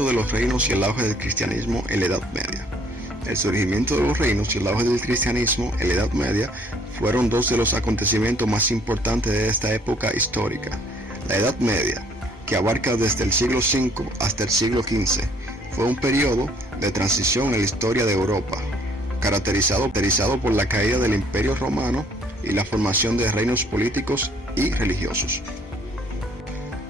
surgimiento de los reinos y el auge del cristianismo en la Edad Media. El surgimiento de los reinos y el auge del cristianismo en la Edad Media fueron dos de los acontecimientos más importantes de esta época histórica. La Edad Media, que abarca desde el siglo V hasta el siglo XV, fue un periodo de transición en la historia de Europa, caracterizado por la caída del Imperio Romano y la formación de reinos políticos y religiosos.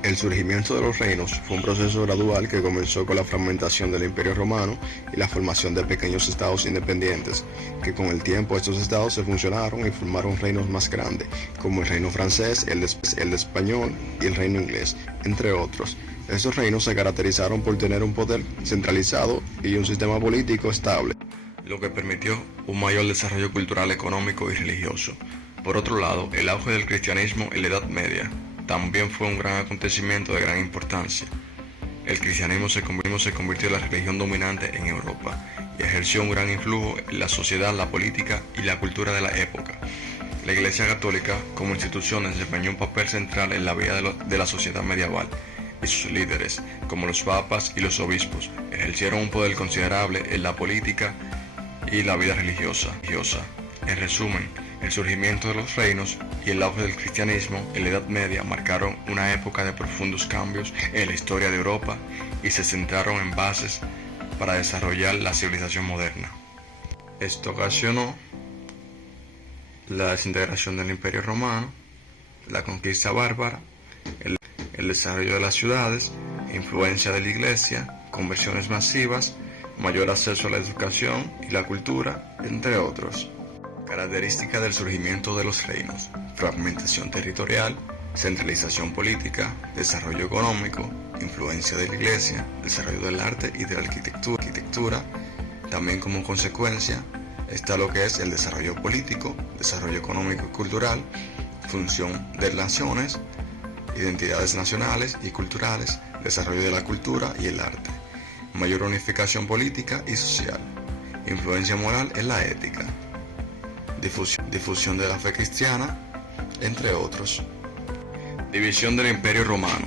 El surgimiento de los reinos fue un proceso gradual que comenzó con la fragmentación del Imperio Romano y la formación de pequeños estados independientes, que con el tiempo estos estados se fusionaron y formaron reinos más grandes, como el reino francés, el español y el reino inglés, entre otros. Estos reinos se caracterizaron por tener un poder centralizado y un sistema político estable, lo que permitió un mayor desarrollo cultural, económico y religioso. Por otro lado, el auge del cristianismo en la Edad Media también fue un gran acontecimiento de gran importancia. El cristianismo se convirtió en la religión dominante en Europa y ejerció un gran influjo en la sociedad, la política y la cultura de la época. La Iglesia Católica, como institución, desempeñó un papel central en la vida de la sociedad medieval, y sus líderes, como los papas y los obispos, ejercieron un poder considerable en la política y la vida religiosa. En resumen, el surgimiento de los reinos y el auge del cristianismo en la Edad Media marcaron una época de profundos cambios en la historia de Europa y se centraron en bases para desarrollar la civilización moderna. Esto ocasionó la desintegración del Imperio Romano, la conquista bárbara, el desarrollo de las ciudades, influencia de la Iglesia, conversiones masivas, mayor acceso a la educación y la cultura, entre otros. Características del surgimiento de los reinos: fragmentación territorial, centralización política, desarrollo económico, influencia de la Iglesia, desarrollo del arte y de la arquitectura. También como consecuencia está lo que es el desarrollo político, desarrollo económico y cultural, función de naciones, identidades nacionales y culturales, desarrollo de la cultura y el arte, mayor unificación política y social, influencia moral en la ética, difusión de la fe cristiana, entre otros. División del Imperio Romano.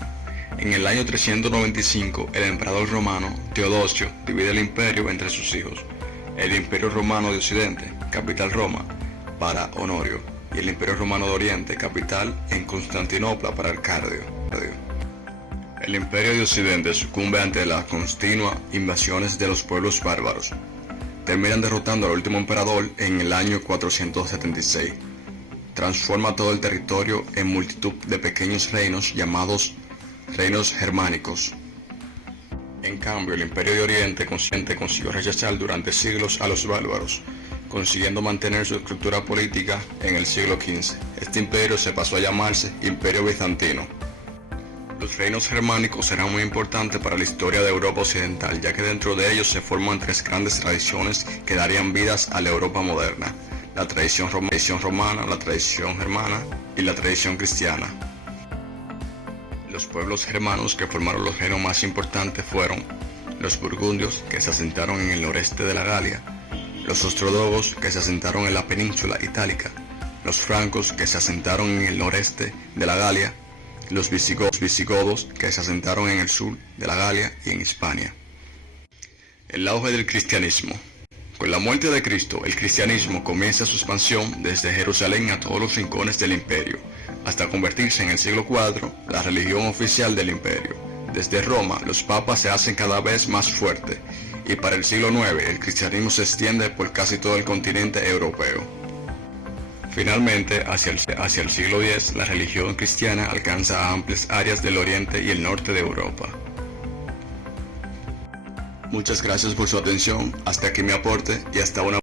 En el año 395, el emperador romano Teodosio divide el imperio entre sus hijos: el Imperio Romano de Occidente, capital Roma, para Honorio, y el Imperio Romano de Oriente, capital en Constantinopla, para Arcadio. El Imperio de Occidente sucumbe ante las continuas invasiones de los pueblos bárbaros. Terminan derrotando al último emperador en el año 476. Transforma todo el territorio en multitud de pequeños reinos llamados reinos germánicos. En cambio, el Imperio de Oriente consiguió rechazar durante siglos a los bárbaros, consiguiendo mantener su estructura política en el siglo XV. Este imperio se pasó a llamarse Imperio Bizantino. Los reinos germánicos serán muy importantes para la historia de Europa occidental, ya que dentro de ellos se forman tres grandes tradiciones que darían vidas a la Europa moderna: la tradición romana, la tradición germana y la tradición cristiana. Los pueblos germanos que formaron los reinos más importantes fueron los burgundios, que se asentaron en el noreste de la Galia; los ostrogodos, que se asentaron en la península itálica; los francos, que se asentaron en el noreste de la Galia; los visigodos, que se asentaron en el sur de la Galia y en Hispania. El auge del cristianismo. Con la muerte de Cristo, el cristianismo comienza su expansión desde Jerusalén a todos los rincones del imperio, hasta convertirse en el siglo IV la religión oficial del imperio. Desde Roma, los papas se hacen cada vez más fuertes, y para el siglo IX el cristianismo se extiende por casi todo el continente europeo. Finalmente, hacia el siglo X, la religión cristiana alcanza a amplias áreas del oriente y el norte de Europa. Muchas gracias por su atención, hasta aquí mi aporte y hasta una